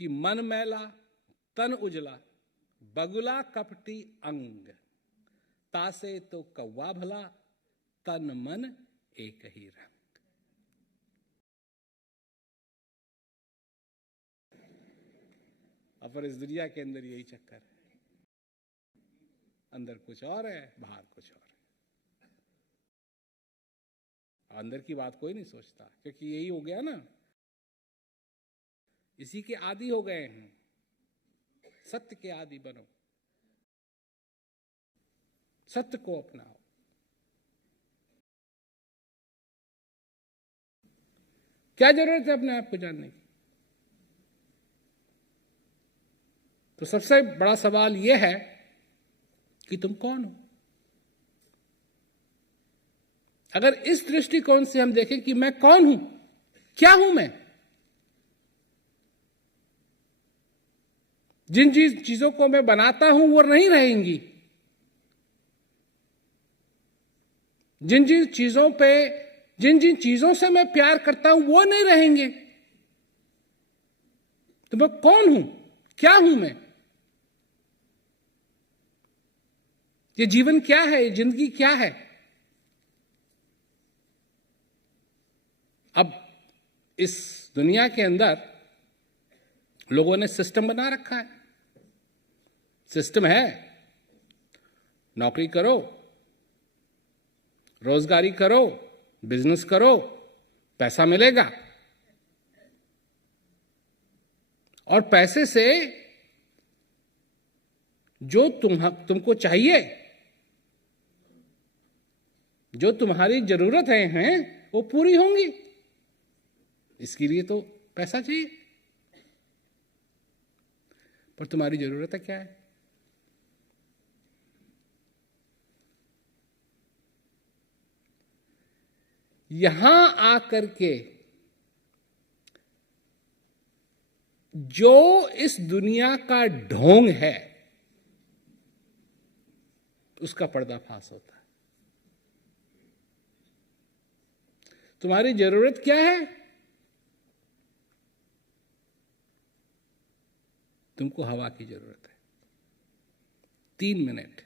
कि मन मैला तन उजला बगुला कपटी अंग, तासे तो कौवा भला तन मन एक ही रंग। पर इस दुनिया के अंदर यही चक्कर है, अंदर कुछ और है, बाहर कुछ और है। अंदर की बात कोई नहीं सोचता, क्योंकि यही हो गया ना, इसी के आदी हो गए हैं। सत्य के आदी बनो, सत्य को अपनाओ। क्या जरूरत है अपने आप को जानने की? तो सबसे बड़ा सवाल यह है कि तुम कौन हो। अगर इस दृष्टिकोण से हम देखें कि मैं कौन हूं, क्या हूं मैं, जिन चीजों को मैं बनाता हूं वो नहीं रहेंगी, जिन जिन चीजों से मैं प्यार करता हूं वो नहीं रहेंगे। तो मैं कौन हूं, क्या हूं मैं, ये जीवन क्या है, ये जिंदगी क्या है। अब इस दुनिया के अंदर लोगों ने सिस्टम बना रखा है। सिस्टम है, नौकरी करो, रोजगारी करो, बिजनेस करो, पैसा मिलेगा, और पैसे से जो तुमको चाहिए, जो तुम्हारी जरूरतें हैं वो पूरी होंगी। इसके लिए तो पैसा चाहिए। पर तुम्हारी जरूरत क्या है? यहां आकर के जो इस दुनिया का ढोंग है उसका पर्दाफाश होता है। तुम्हारी जरूरत क्या है? तुमको हवा की जरूरत है। 3 मिनट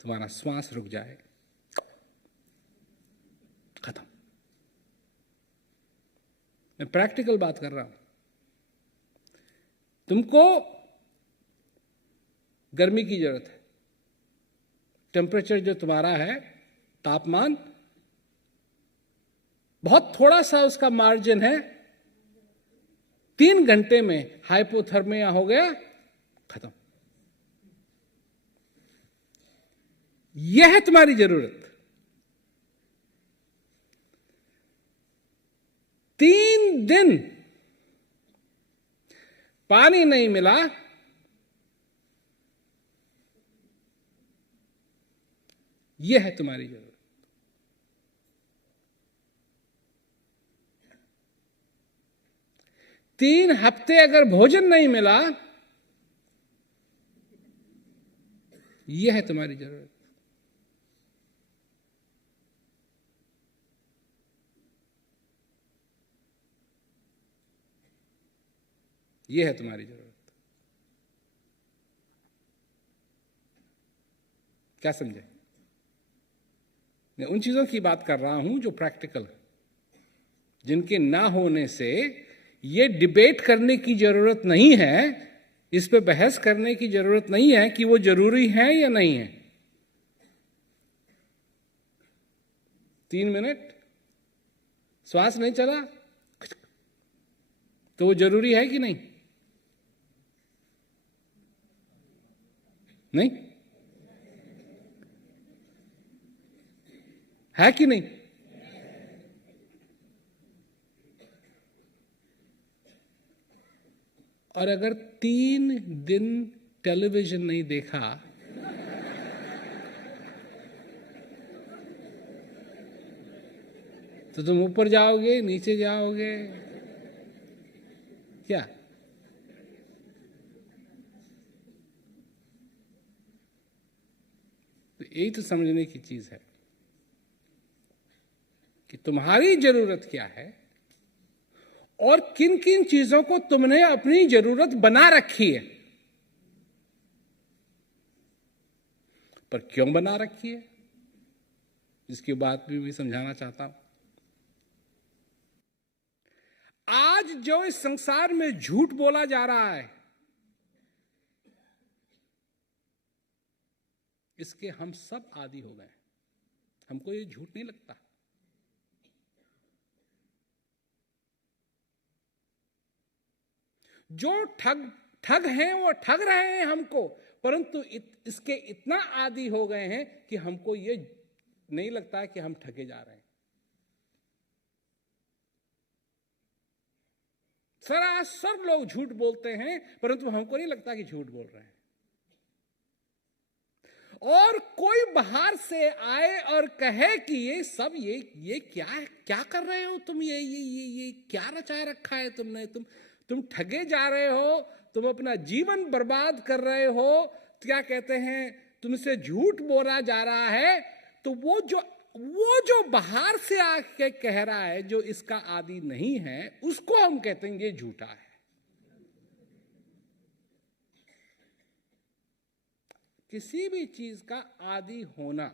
तुम्हारा श्वास रुक जाए, खत्म। मैं प्रैक्टिकल बात कर रहा हूं। तुमको गर्मी की जरूरत है, टेम्परेचर जो तुम्हारा है, तापमान, बहुत थोड़ा सा उसका मार्जिन है, 3 घंटे में हाइपोथर्मिया हो गया, खत्म। यह है तुम्हारी जरूरत। 3 दिन पानी नहीं मिला, यह है तुम्हारी जरूरत। 3 हफ्ते अगर भोजन नहीं मिला, यह है तुम्हारी जरूरत। यह है तुम्हारी जरूरत। क्या समझे? मैं उन चीजों की बात कर रहा हूं जो प्रैक्टिकल है, जिनके ना होने से ये डिबेट करने की जरूरत नहीं है, इस पे बहस करने की जरूरत नहीं है कि वो जरूरी है या नहीं है। 3 मिनट श्वास नहीं चला तो वो जरूरी है कि नहीं? नहीं है कि नहीं? और अगर 3 दिन टेलीविजन नहीं देखा तो तुम ऊपर जाओगे, नीचे जाओगे, क्या? तो यही तो समझने की चीज है कि तुम्हारी जरूरत क्या है और किन किन चीजों को तुमने अपनी जरूरत बना रखी है, पर क्यों बना रखी है, इसकी बात भी समझाना चाहता हूं। आज जो इस संसार में झूठ बोला जा रहा है, इसके हम सब आदी हो गए। हमको ये झूठ नहीं लगता। जो ठग हैं वो ठग रहे हैं हमको, परंतु इसके इतना आदी हो गए हैं कि हमको ये नहीं लगता कि हम ठगे जा रहे हैं। सरासर लोग झूठ बोलते हैं, परंतु हमको नहीं लगता कि झूठ बोल रहे हैं। और कोई बाहर से आए और कहे कि ये सब ये क्या कर रहे हो तुम, ये क्या रचा रखा है तुमने, तुम ठगे जा रहे हो, तुम अपना जीवन बर्बाद कर रहे हो, क्या कहते हैं, तुमसे झूठ बोला जा रहा है। तो वो जो बाहर से आके कह रहा है, जो इसका आदी नहीं है, उसको हम कहते हैं ये झूठा है। किसी भी चीज का आदी होना,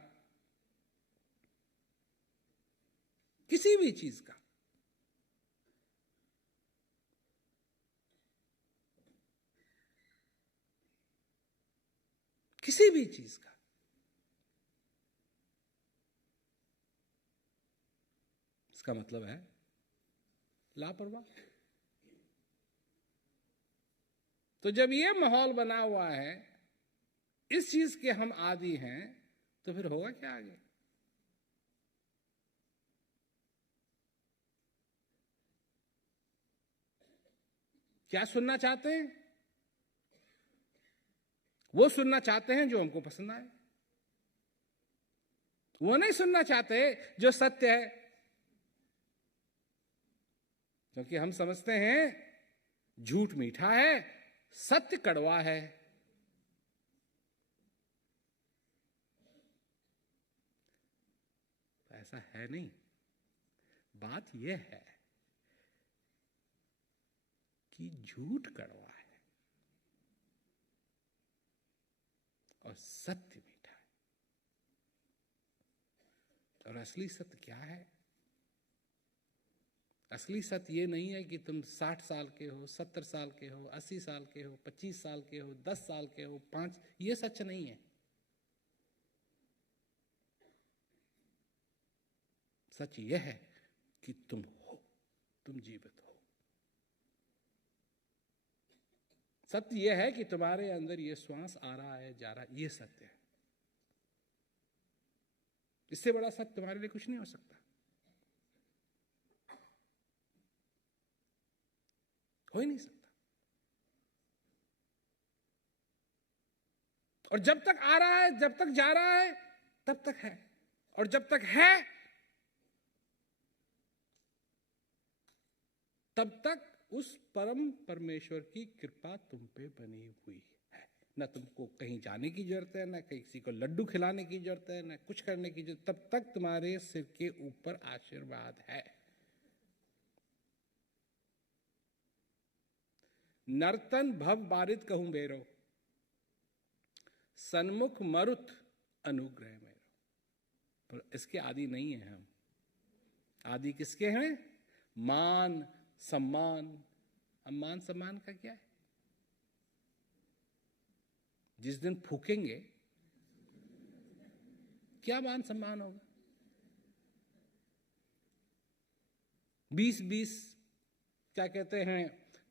किसी भी चीज का, किसी भी चीज का, इसका मतलब है लापरवाह। तो जब ये माहौल बना हुआ है, इस चीज के हम आदी हैं, तो फिर होगा क्या आगे? क्या सुनना चाहते हैं? वो सुनना चाहते हैं जो हमको पसंद आए। वो नहीं सुनना चाहते जो सत्य है, क्योंकि हम समझते हैं झूठ मीठा है, सत्य कड़वा है। ऐसा है नहीं। बात यह है कि झूठ कड़वा है और सत्य मीठा है। और असली सत्य क्या है? असली सत्य ये नहीं है कि तुम 60 साल के हो, 70 साल के हो, 80 साल के हो, 25 साल के हो, 10 साल के हो, 5, ये सच नहीं है। सच यह है कि तुम हो, तुम जीवित हो। सत्य यह है कि तुम्हारे अंदर ये श्वास आ रहा है, जा रहा है, ये सत्य है। इससे बड़ा सत्य तुम्हारे लिए कुछ नहीं हो सकता। हो ही नहीं सकता। और जब तक आ रहा है, जब तक जा रहा है, तब तक है। और जब तक है, तब तक उस परम परमेश्वर की कृपा तुम पे बनी हुई है। न तुमको कहीं जाने की जरूरत है, न किसी को लड्डू खिलाने की जरूरत है, न कुछ करने की जरूरत। तब तक तुम्हारे सिर के ऊपर आशीर्वाद है। नर्तन भव बारिद कहूं बेरो, सन्मुख मरुत अनुग्रह मेरो। पर इसके आदि नहीं है हम। आदि किसके हैं? मान सम्मान। अब मान सम्मान का क्या है? जिस दिन फूकेंगे, क्या मान सम्मान होगा? 20-20 क्या कहते हैं,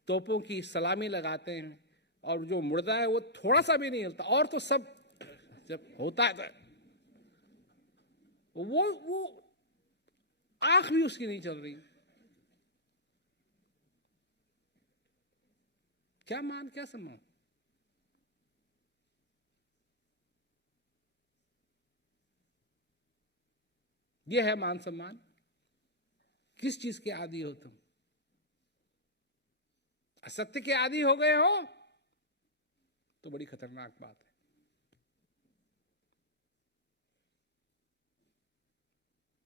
तोपों की सलामी लगाते हैं, और जो मुर्दा है वो थोड़ा सा भी नहीं हिलता, और तो सब जब होता है तो वो आंख भी उसकी नहीं चल रही। क्या मान, क्या सम्मान? यह है मान सम्मान। किस चीज के आदी हो तुम? असत्य के आदी हो गए हो तो बड़ी खतरनाक बात है।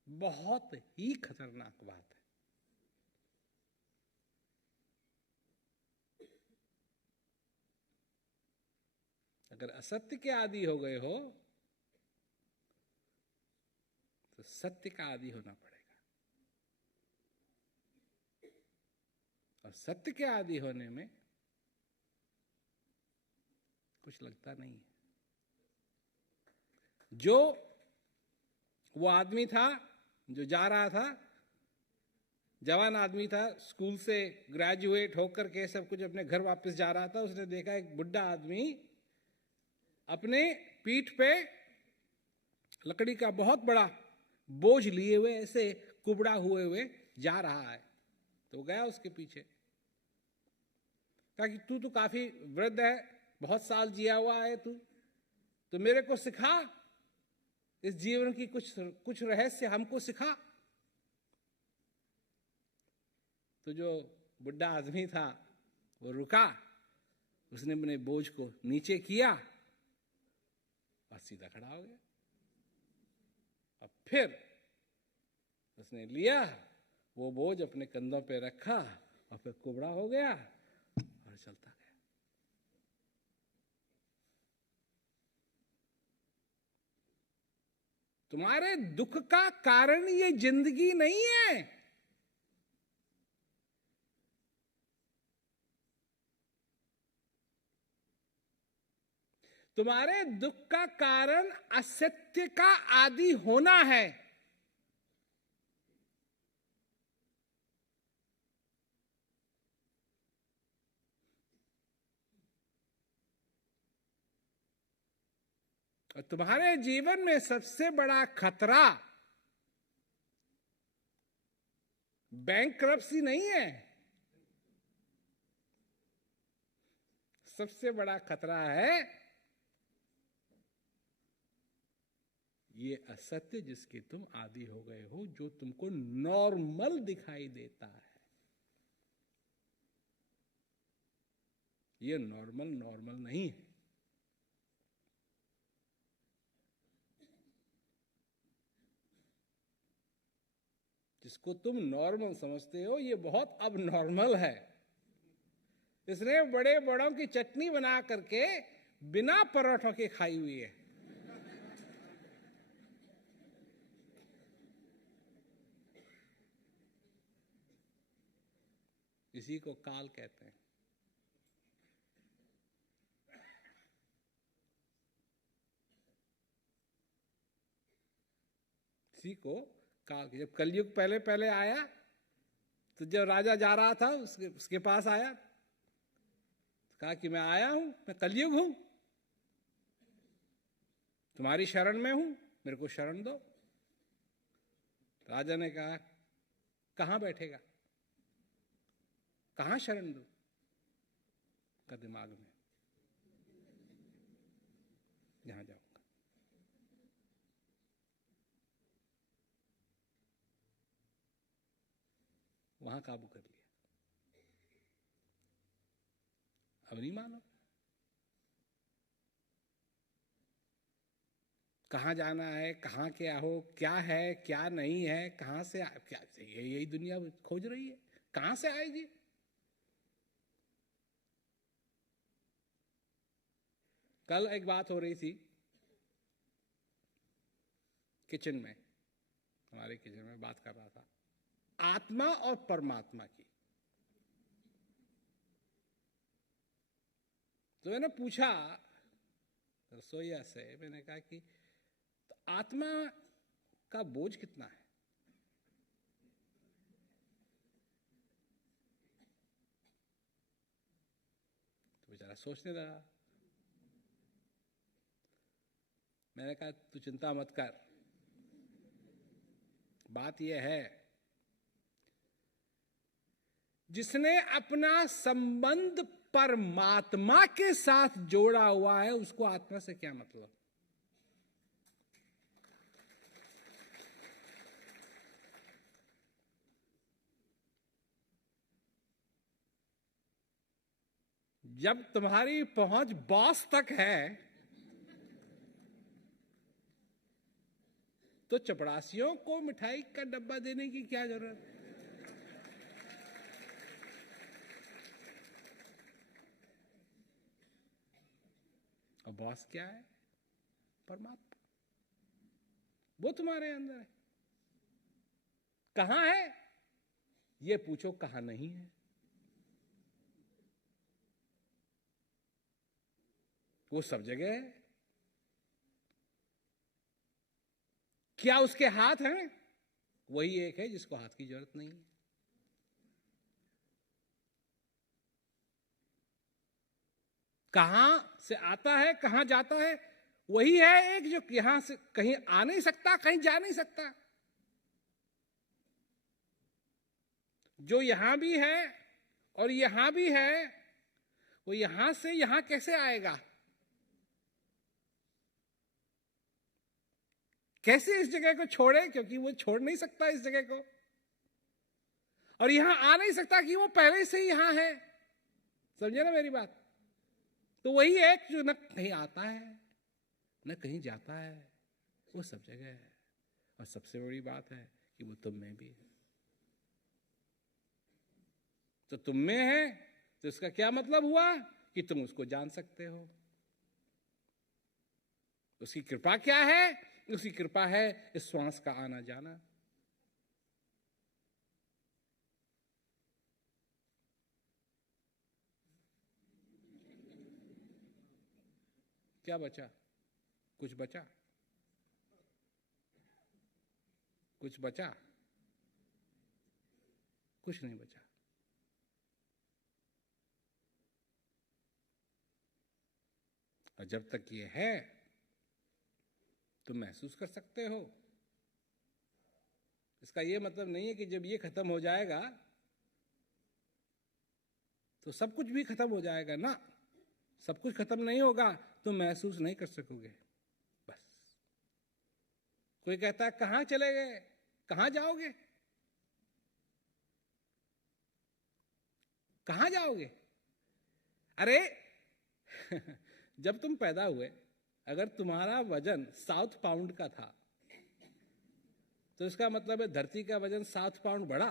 बहुत ही खतरनाक बात है। अगर असत्य के आदी हो गए हो तो सत्य का आदी होना पड़ेगा, और सत्य के आदी होने में कुछ लगता नहीं है। जो वो आदमी था जो जा रहा था, जवान आदमी था, स्कूल से ग्रेजुएट होकर के सब कुछ अपने घर वापस जा रहा था, उसने देखा एक बुढ़ा आदमी अपने पीठ पे लकड़ी का बहुत बड़ा बोझ लिए हुए ऐसे कुबड़ा हुए जा रहा है। तो गया उसके पीछे, कहा कि तू तो काफी वृद्ध है, बहुत साल जिया हुआ है तू, तो मेरे को सिखा, इस जीवन की कुछ रहस्य हमको सिखा। तो जो बुढ़ा आदमी था वो रुका, उसने अपने बोझ को नीचे किया और सीधा खड़ा हो गया। अब फिर उसने लिया वो बोझ, अपने कंधों पे रखा और फिर कुबड़ा हो गया और चलता गया। तुम्हारे दुख का कारण ये जिंदगी नहीं है। तुम्हारे दुख का कारण असत्य का आदी होना है। और तुम्हारे जीवन में सबसे बड़ा खतरा बैंकरप्सी नहीं है, सबसे बड़ा खतरा है ये असत्य जिसके तुम आदी हो गए हो, जो तुमको नॉर्मल दिखाई देता है। ये नॉर्मल नहीं है। जिसको तुम नॉर्मल समझते हो ये बहुत अब नॉर्मल है। इसने बड़े बड़ों की चटनी बना करके बिना पराठों के खाई हुई है। इसी को काल कहते हैं। इसी को काल। जब कलयुग पहले पहले आया तो जब राजा जा रहा था उसके पास आया, तो कहा कि मैं आया हूं, मैं कलयुग हूं, तुम्हारी शरण में हूं, मेरे को शरण दो। राजा ने कहा कहां बैठेगा, कहां शरण दो? का दिमाग में, जहां जाऊंगा। वहां काबू कर लिया। अब नहीं मानो, कहां जाना है, कहां क्या हो, क्या है क्या नहीं है, कहां से क्या, यही दुनिया खोज रही है, कहां से आएगी। कल एक बात हो रही थी किचन में, हमारे किचन में बात कर रहा था आत्मा और परमात्मा की। तो मैंने पूछा रसोईया से, मैंने कहा कि तो आत्मा का बोझ कितना है? तो बेचारा सोचने लगा। मैंने कहा तू चिंता मत कर, बात यह है जिसने अपना संबंध परमात्मा के साथ जोड़ा हुआ है उसको आत्मा से क्या मतलब। जब तुम्हारी पहुंच बॉस तक है तो चपरासियों को मिठाई का डब्बा देने की क्या जरूरत है? और बॉस क्या है? परमात्मा। वो तुम्हारे अंदर है। कहां है ये पूछो, कहां नहीं है। वो सब जगह है। क्या उसके हाथ हैं? वही एक है जिसको हाथ की जरूरत नहीं है। कहां से आता है, कहां जाता है? वही है एक जो यहां से कहीं आ नहीं सकता, कहीं जा नहीं सकता। जो यहां भी है और यहां भी है, वो यहां से यहां कैसे आएगा? कैसे इस जगह को छोड़े? क्योंकि वो छोड़ नहीं सकता इस जगह को, और यहां आ नहीं सकता कि वो पहले से ही यहां है। समझे ना मेरी बात? तो वही एक जो न कहीं आता है न कहीं जाता है, वो सब जगह है। और सबसे बड़ी बात है कि वो तुम में भी है। तो तुम में है तो इसका क्या मतलब हुआ कि तुम उसको जान सकते हो। उसकी कृपा क्या है? उसकी कृपा है इस श्वास का आना जाना। क्या बचा? कुछ बचा? कुछ बचा? कुछ नहीं बचा। और जब तक ये है तुम महसूस कर सकते हो। इसका ये मतलब नहीं है कि जब ये खत्म हो जाएगा तो सब कुछ भी खत्म हो जाएगा ना। सब कुछ खत्म नहीं होगा, तुम महसूस नहीं कर सकोगे। बस। कोई कहता है कहां चले गए, कहां जाओगे? कहां जाओगे? अरे जब तुम पैदा हुए, अगर तुम्हारा वजन 7 पाउंड का था तो इसका मतलब है धरती का वजन 7 पाउंड बढ़ा।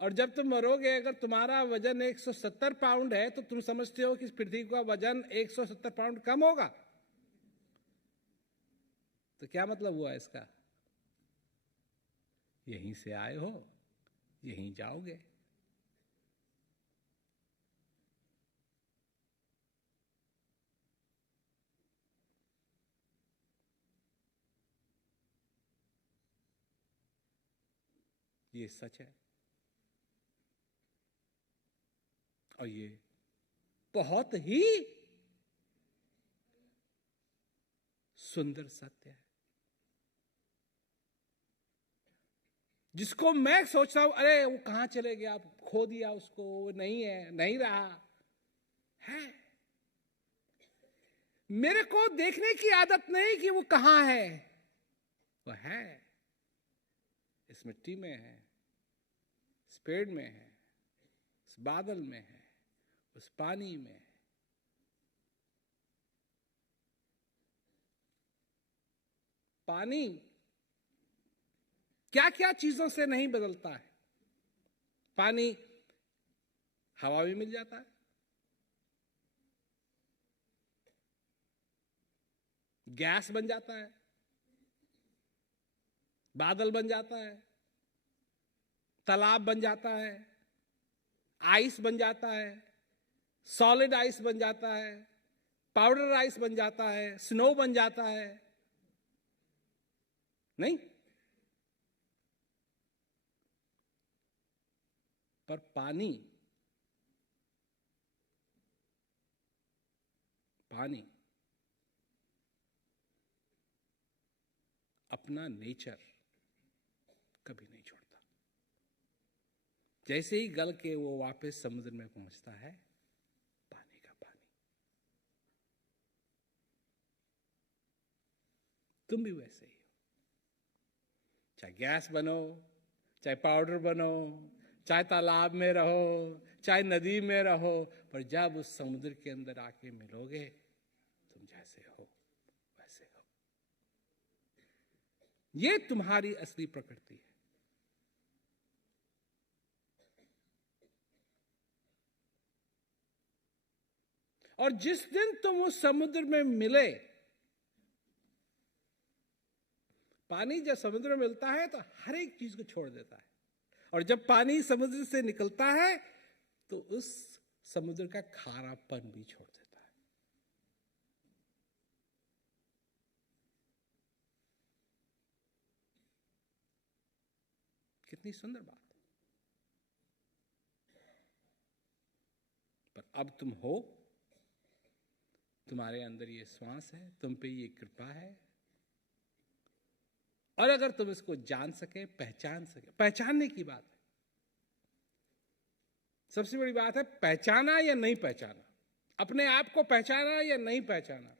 और जब तुम मरोगे, अगर तुम्हारा वजन 170 पाउंड है तो तुम समझते हो कि पृथ्वी का वजन 170 पाउंड कम होगा। तो क्या मतलब हुआ इसका? यहीं से आए हो, यहीं जाओगे। ये सच है। और ये बहुत ही सुंदर सत्य है, जिसको मैं सोच रहा हूं अरे वो कहां चले गया, आप खो दिया उसको, वो नहीं है, नहीं रहा है। मेरे को देखने की आदत नहीं कि वो कहां है। वो है, इस मिट्टी में है, इस पेड़ में है, इस बादल में है, उस पानी में है। पानी क्या क्या चीजों से नहीं बदलता है। पानी हवा भी मिल जाता है, गैस बन जाता है, बादल बन जाता है, तालाब बन जाता है, आइस बन जाता है, सॉलिड आइस बन जाता है, पाउडर आइस बन जाता है, स्नो बन जाता है। नहीं, पर पानी, पानी अपना नेचर कभी नहीं छोड़ता। जैसे ही गल के वो वापस समुद्र में पहुंचता है, पानी का पानी। तुम भी वैसे ही हो। चाहे गैस बनो, चाहे पाउडर बनो, चाहे तालाब में रहो, चाहे नदी में रहो, पर जब उस समुद्र के अंदर आके मिलोगे, तुम जैसे हो वैसे हो। ये तुम्हारी असली प्रकृति है। और जिस दिन तुम उस समुद्र में मिले, पानी जब समुद्र में मिलता है तो हर एक चीज को छोड़ देता है, और जब पानी समुद्र से निकलता है तो उस समुद्र का खारापन भी छोड़ देता है। कितनी सुंदर बात। पर अब तुम हो, तुम्हारे अंदर ये श्वास है, तुम पे ये कृपा है, और अगर तुम इसको जान सके, पहचान सके, पहचानने की बात है, सबसे बड़ी बात है पहचाना या नहीं पहचाना, अपने आप को पहचाना या नहीं पहचाना।